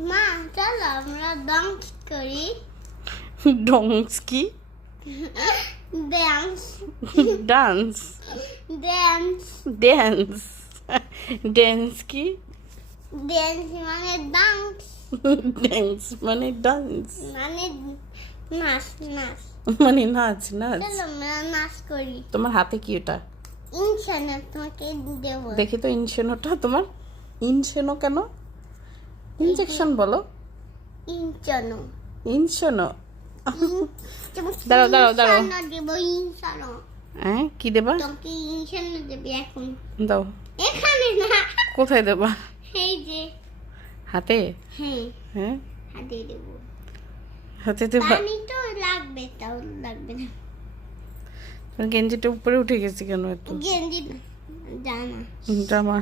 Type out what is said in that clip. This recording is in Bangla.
মা চলো আমরা ডান্স করি। ডংস কি? Dance dance. Dance dance. Dance কি? ডান্স মানে ডান্স ড্যান্স মানে ডান্স মানে নাচ নাচ। মানে নাচ। নাচ। চলো আমরা নাচ করি। তোমার হাতে কি ওটা? ইনশাল্লাহ তোমাকে দেবো। দেখি তো ইনসেনোটা তোমার। ইনসেনো কেন? ইনজেকশন বলো। ইনশানো ইনসেনো। দাঁড়াও, দাঁড়াও, দাঁড়াও। দেবো ইনশানো। হ্যাঁ কি দেবা? তোমাকে ইনশানো দেবে এখন। দাও। এখানে না, কোথায় দেবা? এই যে হাতে? হ্যাঁ হ্যাঁ হাতে দেবো। হাতে দেবা। পানি তো লাগবে, তাও লাগবে না। তোমার গেঞ্জিটা উপরে উঠে গেছে কেন এত? গেঞ্জি না, জামা। জামা।